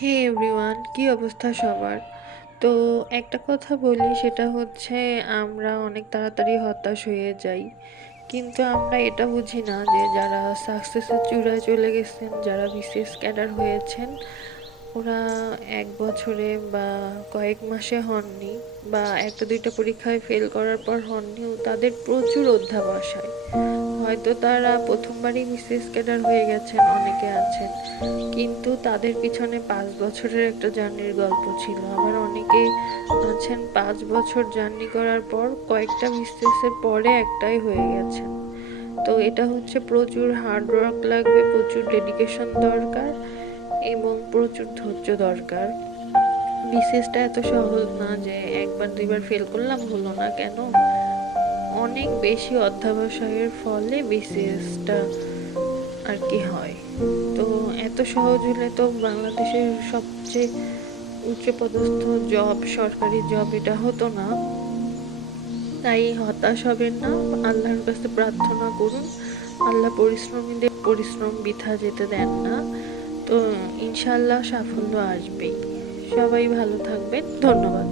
হে everyone, কি অবস্থা সবার? তো একটা কথা বলি, সেটা হচ্ছে আমরা অনেক তাড়াতাড়ি হতাশ হয়ে যাই। কিন্তু আমরা এটা বুঝি না যে যারা সাকসেসের চূড়ায় চলে গেছেন, যারা বিসিএস ক্যাডার হয়েছেন, ওরা এক বছরে বা কয়েক মাসে হননি, বা একটা দুইটা পরীক্ষায় ফেল করার পর হননিও, তাদের প্রচুর অধ্যবসায়। হয়তো তারা প্রথমবারই বিসিএস ক্যাডার হয়ে গেছেন, অনেকে আছেন, কিন্তু তাদের পিছনে 5 বছরের একটা জার্নির গল্প ছিল। আবার অনেকে আছেন 5 বছর জার্নি করার পর কয়েকটা বিসিএসের পরে একটাই হয়ে গেছেন। তো এটা হচ্ছে প্রচুর হার্ড ওয়ার্ক লাগবে, প্রচুর ডেডিকেশন দরকার এবং প্রচুর ধৈর্য দরকার। বিসিএসটা এত সহজ না যে একবার দুইবার ফেল করলাম হলো না, কেন? অনেক বেশি অধ্যবসায়ের ফলে বিসিএসটা আর কি হয়। তো এত সহজ হলে তো বাংলাদেশের সবচেয়ে উচ্চপদস্থ জব, সরকারি জব, এটা হতো না। তাই হতাশ হবেন না, আল্লাহর কাছে প্রার্থনা করুন। আল্লাহ পরিশ্রমীদের পরিশ্রম বৃথা যেতে দেন না। তো ইনশাল্লাহ সাফল্য আসবেই। সবাই ভালো থাকবেন, ধন্যবাদ।